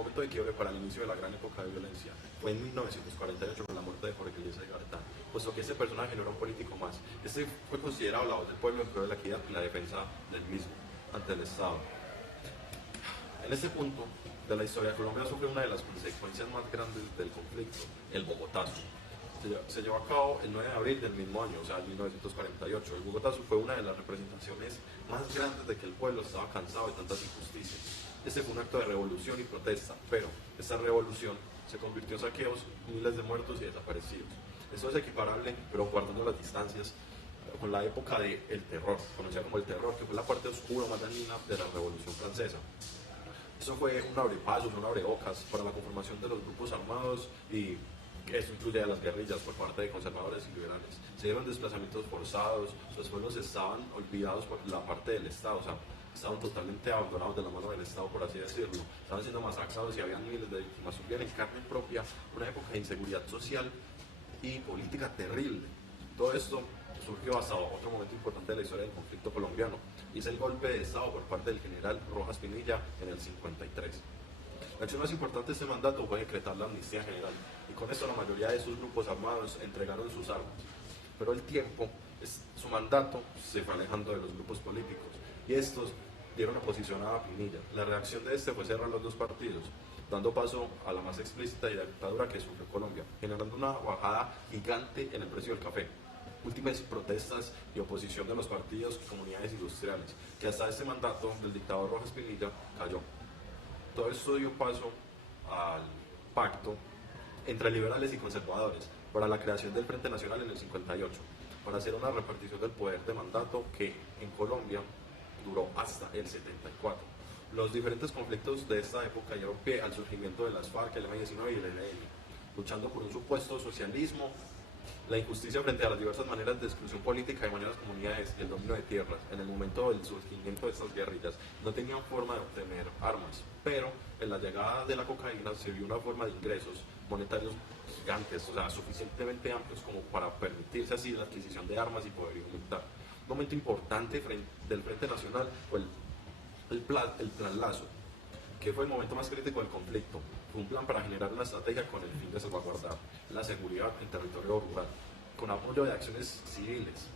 momento de quiebre para el inicio de la gran época de violencia fue en 1948 con la muerte de Jorge Eliezer Garzón, puesto que ese personaje no era un político más. Este fue considerado la voz del pueblo en pro de la equidad y la defensa del mismo ante el Estado. En este punto de la historia, Colombia sufre una de las consecuencias más grandes del conflicto, el Bogotazo. Se llevó a cabo el 9 de abril del mismo año, o sea, 1948. El Bogotazo fue una de las representaciones más grandes de que el pueblo estaba cansado de tantas injusticias. Este fue un acto de revolución y protesta, pero esta revolución se convirtió en saqueos, miles de muertos y desaparecidos. Esto es equiparable, pero guardando las distancias, con la época del terror, conocida como el terror, que fue la parte oscura, más dañina de la Revolución Francesa. Eso fue un abrepasos, un abrebocas para la conformación de los grupos armados y eso incluye a las guerrillas por parte de conservadores y liberales. Se dieron desplazamientos forzados, los pueblos estaban olvidados por la parte del Estado, o sea, estaban totalmente abandonados de la mano del Estado, por así decirlo. Estaban siendo masacrados y habían miles de víctimas. Sufrían en carne propia una época de inseguridad social y política terrible. Todo esto surgió hasta otro momento importante de la historia del conflicto colombiano, y es el golpe de Estado por parte del general Rojas Pinilla en el 53. La acción más importante de este mandato fue decretar la amnistía general, y con esto la mayoría de sus grupos armados entregaron sus armas. Pero el tiempo, su mandato se fue alejando de los grupos políticos, y estos dieron oposición a Pinilla. La reacción de este fue cerrar los dos partidos, dando paso a la más explícita dictadura que sufrió Colombia, generando una bajada gigante en el precio del café, últimas protestas y oposición de los partidos y comunidades industriales, que hasta este mandato del dictador Rojas Pinilla cayó. Todo esto dio paso al pacto entre liberales y conservadores para la creación del Frente Nacional en el 58, para hacer una repartición del poder de mandato que en Colombia duró hasta el 74. Los diferentes conflictos de esta época dieron pie al surgimiento de las FARC, el M-19 y el ELN, luchando por un supuesto socialismo, la injusticia frente a las diversas maneras de exclusión política de varias comunidades y el dominio de tierras. En el momento del surgimiento de estas guerrillas no tenían forma de obtener armas, pero en la llegada de la cocaína se vio una forma de ingresos monetarios gigantes, o sea, suficientemente amplios como para permitirse así la adquisición de armas y poder militar. Un momento importante del Frente Nacional fue el plan Lazo, que fue el momento más crítico del conflicto. Fue un plan para generar una estrategia con el fin de salvaguardar la seguridad en territorio rural, con apoyo de acciones civiles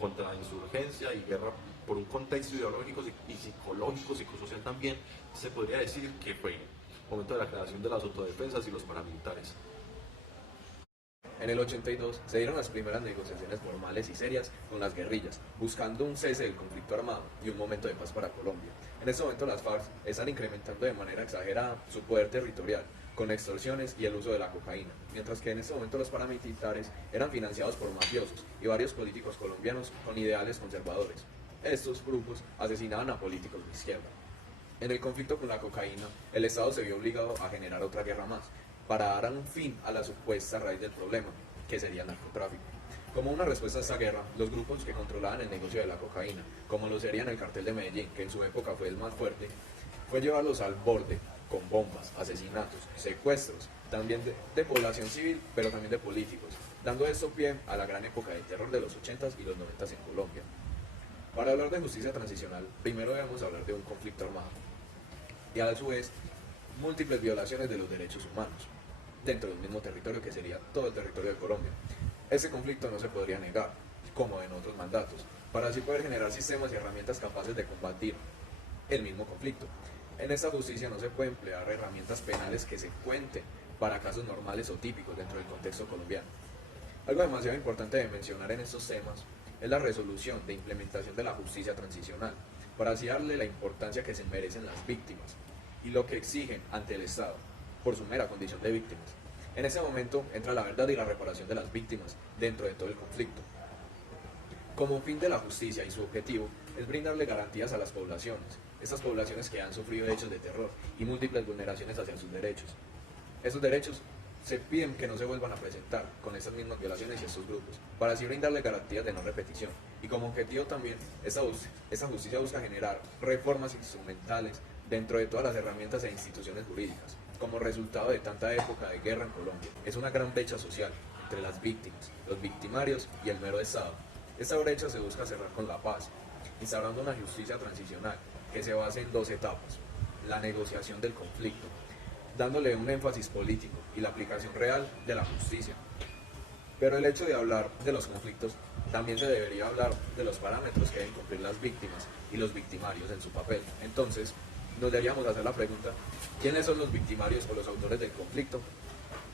contra la insurgencia y guerra por un contexto ideológico y psicológico, psicosocial también. Se podría decir que fue el momento de la creación de las autodefensas y los paramilitares. En el 82 se dieron las primeras negociaciones formales y serias con las guerrillas, buscando un cese del conflicto armado y un momento de paz para Colombia. En este momento las FARC están incrementando de manera exagerada su poder territorial, con extorsiones y el uso de la cocaína, mientras que en este momento los paramilitares eran financiados por mafiosos y varios políticos colombianos con ideales conservadores. Estos grupos asesinaban a políticos de izquierda. En el conflicto con la cocaína, el Estado se vio obligado a generar otra guerra más, para dar un fin a la supuesta raíz del problema, que sería el narcotráfico. Como una respuesta a esta guerra, los grupos que controlaban el negocio de la cocaína, como lo serían el cartel de Medellín, que en su época fue el más fuerte, fue llevarlos al borde, con bombas, asesinatos, secuestros, también de población civil, pero también de políticos, dando esto pie a la gran época de terror de los 80s y los 90s en Colombia. Para hablar de justicia transicional, primero debemos hablar de un conflicto armado, y a su vez, múltiples violaciones de los derechos humanos, dentro del mismo territorio que sería todo el territorio de Colombia. Ese conflicto no se podría negar, como en otros mandatos, para así poder generar sistemas y herramientas capaces de combatir el mismo conflicto. En esta justicia no se puede emplear herramientas penales que se cuenten para casos normales o típicos dentro del contexto colombiano. Algo demasiado importante de mencionar en estos temas es la resolución de implementación de la justicia transicional, para así darle la importancia que se merecen las víctimas y lo que exigen ante el Estado por su mera condición de víctimas. En ese momento entra la verdad y la reparación de las víctimas dentro de todo el conflicto. Como fin de la justicia y su objetivo es brindarle garantías a las poblaciones, estas poblaciones que han sufrido hechos de terror y múltiples vulneraciones hacia sus derechos. Esos derechos se piden que no se vuelvan a presentar con estas mismas violaciones y estos grupos, para así brindarle garantías de no repetición. Y como objetivo también, esta justicia busca generar reformas instrumentales dentro de todas las herramientas e instituciones jurídicas. Como resultado de tanta época de guerra en Colombia, es una gran brecha social entre las víctimas, los victimarios y el mero Estado. Esta brecha se busca cerrar con la paz, instaurando una justicia transicional que se basa en dos etapas: la negociación del conflicto, dándole un énfasis político y la aplicación real de la justicia. Pero el hecho de hablar de los conflictos, también se debería hablar de los parámetros que deben cumplir las víctimas y los victimarios en su papel. Entonces, nos deberíamos hacer la pregunta, ¿quiénes son los victimarios o los autores del conflicto?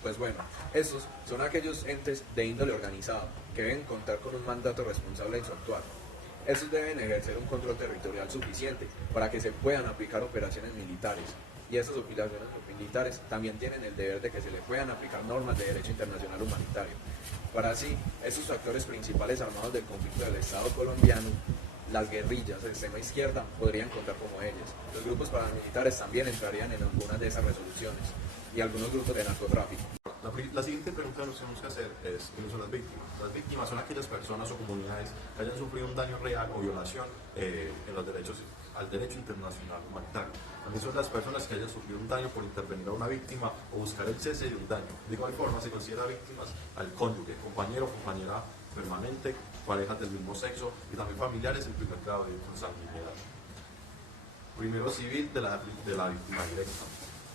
Pues bueno, estos son aquellos entes de índole organizado que deben contar con un mandato responsable en su actuar. Estos deben ejercer un control territorial suficiente para que se puedan aplicar operaciones militares. Y estas operaciones militares también tienen el deber de que se le puedan aplicar normas de derecho internacional humanitario. Para así, estos actores principales armados del conflicto del Estado colombiano, las guerrillas de extrema izquierda, podrían contar como ellos. Los grupos paramilitares también entrarían en algunas de esas resoluciones y algunos grupos de narcotráfico. La siguiente pregunta que nos tenemos que hacer es, ¿quiénes son las víctimas? Las víctimas son aquellas personas o comunidades que hayan sufrido un daño real o violación al derecho internacional humanitario. También son las personas que hayan sufrido un daño por intervenir a una víctima o buscar el cese de un daño. De igual forma, se considera víctimas al cónyuge, compañero o compañera permanente, parejas del mismo sexo y también familiares en primer grado de consanguinidad. Primero civil de la víctima directa.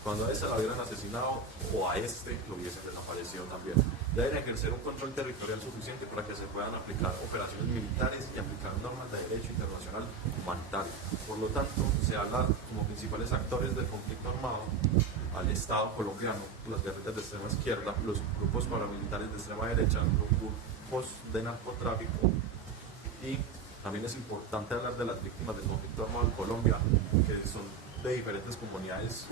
Cuando a esta la hubieran asesinado o a este lo hubiesen desaparecido también. Deben ejercer un control territorial suficiente para que se puedan aplicar operaciones militares y aplicar normas de derecho internacional humanitario. Por lo tanto, se habla como principales actores del conflicto armado al Estado colombiano, las guerrillas de extrema izquierda, los grupos paramilitares de extrema derecha, los grupos de narcotráfico, y también es importante hablar de las víctimas del conflicto armado en Colombia, que son de diferentes comunidades,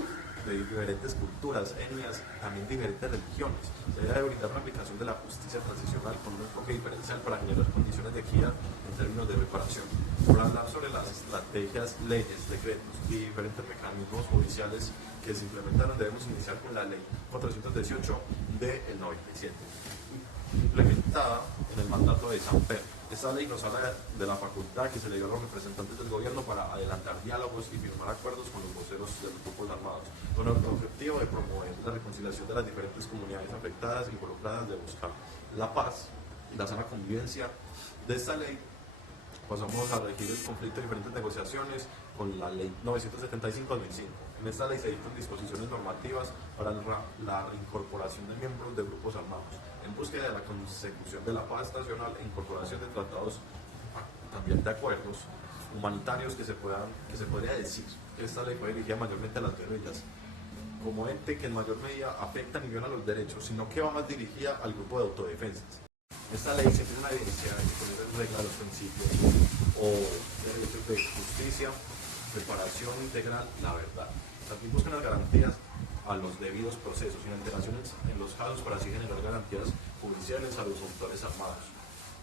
de diferentes culturas, etnias, también diferentes religiones. Se debe brindar una aplicación de la justicia transicional con un enfoque diferencial para generar condiciones de equidad en términos de reparación. Por hablar sobre las estrategias, leyes, decretos y diferentes mecanismos judiciales que se implementaron, debemos iniciar con la ley 418 del 97, implementada en el mandato de Samper. Esta ley nos habla de la facultad que se le dio a los representantes del gobierno para adelantar diálogos y firmar acuerdos con los voceros de los grupos armados, con el objetivo de promover la reconciliación de las diferentes comunidades afectadas y involucradas, de buscar la paz y la sana convivencia. De esta ley pasamos a regir el conflicto de diferentes negociaciones con la ley 975-2005. En esta ley se dictan disposiciones normativas para la reincorporación de miembros de grupos armados, en búsqueda de la consecución de la paz nacional e incorporación de tratados, también de acuerdos humanitarios que se podría decir que esta ley fue dirigida mayormente a las guerrillas, como ente que en mayor medida afecta ni viola los derechos, sino que va más dirigida al grupo de autodefensas. Esta ley se tiene una evidencia de poner en regla los principios o derechos de justicia, reparación integral, la verdad. También buscan las garantías a los debidos procesos, sin alteraciones en los casos, para así generar garantías judiciales a los autores armados.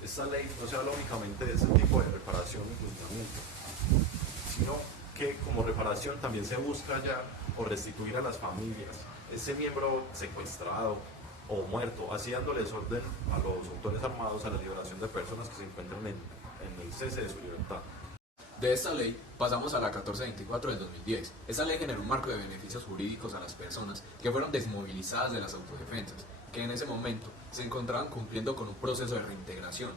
Esta ley no se habla únicamente de ese tipo de reparación y juzgamiento, sino que como reparación también se busca ya o restituir a las familias ese miembro secuestrado o muerto, así dándoles orden a los autores armados a la liberación de personas que se encuentran en el cese de su libertad. De esta ley pasamos a la 1424 del 2010. Esta ley generó un marco de beneficios jurídicos a las personas que fueron desmovilizadas de las autodefensas, que en ese momento se encontraban cumpliendo con un proceso de reintegración.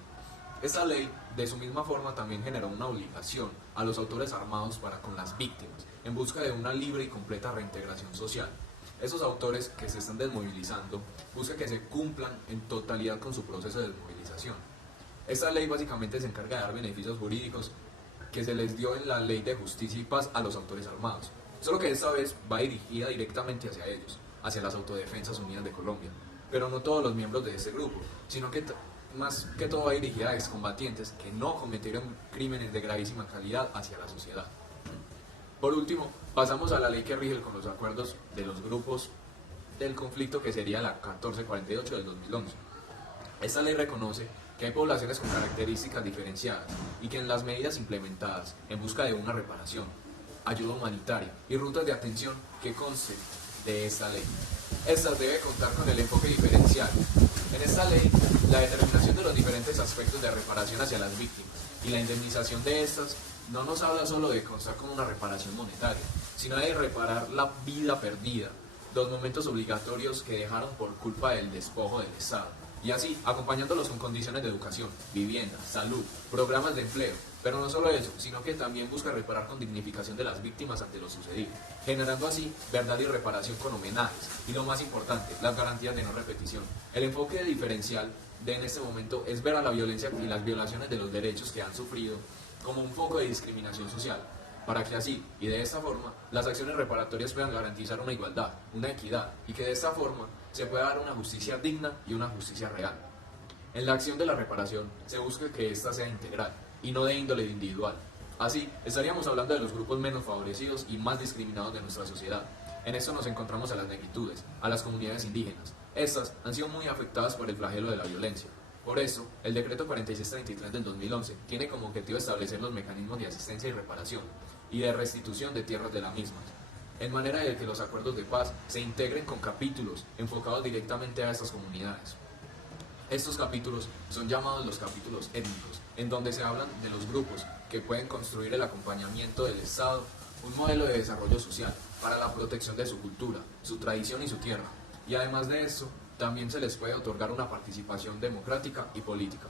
Esta ley, de su misma forma, también generó una obligación a los autores armados para con las víctimas, en busca de una libre y completa reintegración social. Esos autores que se están desmovilizando buscan que se cumplan en totalidad con su proceso de desmovilización. Esta ley básicamente se encarga de dar beneficios jurídicos que se les dio en la Ley de Justicia y Paz a los autores armados, solo que esta vez va dirigida directamente hacia ellos, hacia las Autodefensas Unidas de Colombia, pero no todos los miembros de este grupo, sino que más que todo va dirigida a excombatientes que no cometieron crímenes de gravísima calidad hacia la sociedad. Por último, pasamos a la ley que rige con los acuerdos de los grupos del conflicto, que sería la 1448 del 2011. Esta ley reconoce que hay poblaciones con características diferenciadas y que en las medidas implementadas en busca de una reparación, ayuda humanitaria y rutas de atención que consten de esta ley. Estas debe contar con el enfoque diferencial. En esta ley, la determinación de los diferentes aspectos de reparación hacia las víctimas y la indemnización de estas no nos habla solo de constar con una reparación monetaria, sino de reparar la vida perdida, los momentos obligatorios que dejaron por culpa del despojo del Estado, y así acompañándolos con condiciones de educación, vivienda, salud, programas de empleo, pero no solo eso, sino que también busca reparar con dignificación de las víctimas ante lo sucedido, generando así verdad y reparación con homenajes, y lo más importante, las garantías de no repetición. El enfoque diferencial de en este momento es ver a la violencia y las violaciones de los derechos que han sufrido como un foco de discriminación social, para que así y de esta forma las acciones reparatorias puedan garantizar una igualdad, una equidad, y que de esta forma se pueda dar una justicia digna y una justicia real. En la acción de la reparación se busca que ésta sea integral y no de índole individual. Así, estaríamos hablando de los grupos menos favorecidos y más discriminados de nuestra sociedad. En esto nos encontramos a las negritudes, a las comunidades indígenas. Estas han sido muy afectadas por el flagelo de la violencia. Por eso, el decreto 4633 del 2011 tiene como objetivo establecer los mecanismos de asistencia y reparación y de restitución de tierras de las mismas, en manera de que los acuerdos de paz se integren con capítulos enfocados directamente a estas comunidades. Estos capítulos son llamados los capítulos étnicos, en donde se hablan de los grupos que pueden construir el acompañamiento del Estado, un modelo de desarrollo social para la protección de su cultura, su tradición y su tierra. Y además de esto, también se les puede otorgar una participación democrática y política.